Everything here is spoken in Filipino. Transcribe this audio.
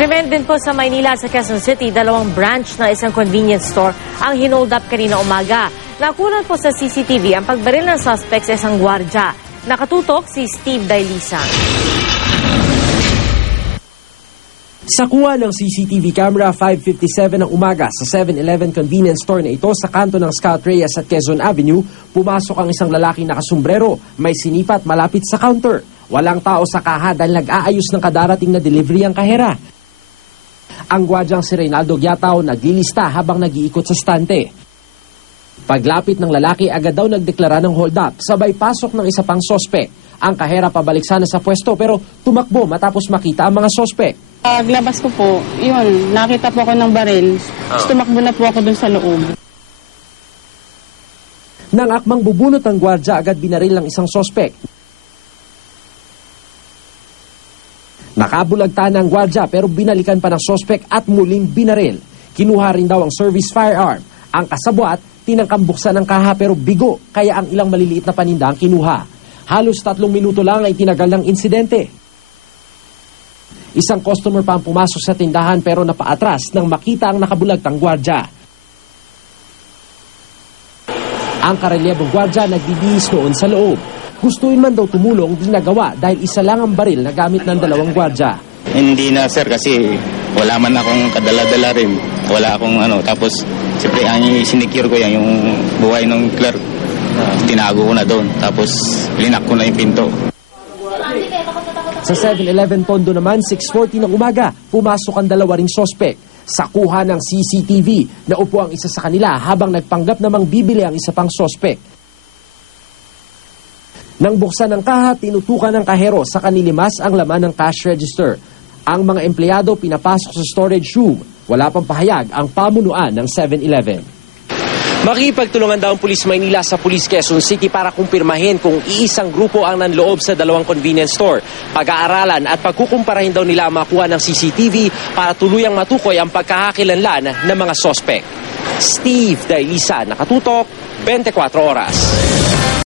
Krimen din po sa Maynila sa Quezon City, dalawang branch na isang convenience store ang hinold up kanina umaga. Nakunan po sa CCTV ang pagbaril ng suspect sa isang gwardya. Nakatutok si Steve Dailisa. Sa kuha ng CCTV camera, 5:57 ng umaga sa 7-Eleven convenience store na ito sa kanto ng Scout Reyes at Quezon Avenue, pumasok ang isang lalaking nakasombrero, may sinipat malapit sa counter. Walang tao sa kaha dahil nag-aayos ng kadarating na delivery ang kahera. Ang gwardyang si Reynaldo Giatao naglilista habang nag-iikot sa stante. Paglapit ng lalaki, agad daw nagdeklara ng hold up, sabay pasok ng isa pang sospek. Ang kahera pabalik sana sa pwesto pero tumakbo matapos makita ang mga sospek. Paglabas ko po, yun, nakita po ako ng baril. Tumakbo na po ako dun sa loob. Nang akmang bubunot ang gwardya, agad binaril ng isang sospek. Nakabulagta na ang gwardya pero binalikan pa ng sospek at muling binaril. Kinuha rin daw ang service firearm. Ang kasabwat, tinangkang buksan ng kaha pero bigo, kaya ang ilang maliliit na paninda ang kinuha. Halos 3 minuto lang ay tinagal ng insidente. Isang customer pa ang pumasok sa tindahan pero napaatras nang makita ang nakabulagtang gwardya. Ang karelyebong gwardya nagbibihis noon sa loob. Gustuin man daw tumulong, di nagawa dahil isa lang ang baril na gamit ng dalawang gwardya. Hindi na sir kasi wala man akong kadala-dala rin. Wala akong tapos siyempre ang sinikure ko yan, yung buhay ng clerk. Tinago ko na doon, tapos linak ko na yung pinto. Sa 7-Eleven Tondo naman, 6:40 ng umaga, pumasok ang dalawa ring sospek. Sa kuha ng CCTV, naupo ang isa sa kanila habang nagpanggap namang bibili ang isa pang sospek. Nang buksan ng kaha, tinutukan ng kahero sa kanilimas ang laman ng cash register. Ang mga empleyado pinapasok sa storage room. Wala pang pahayag ang pamunuan ng 7-Eleven. Makipagtulungan daw ang Pulis Maynila sa Pulis Quezon City para kumpirmahin kung iisang grupo ang nanloob sa dalawang convenience store. Pag-aaralan at pagkukumparahin daw nila ang makuha ng CCTV para tuluyang matukoy ang pagkakakilanlan ng mga sospek. Steve Dailisa, Nakatutok, 24 Oras.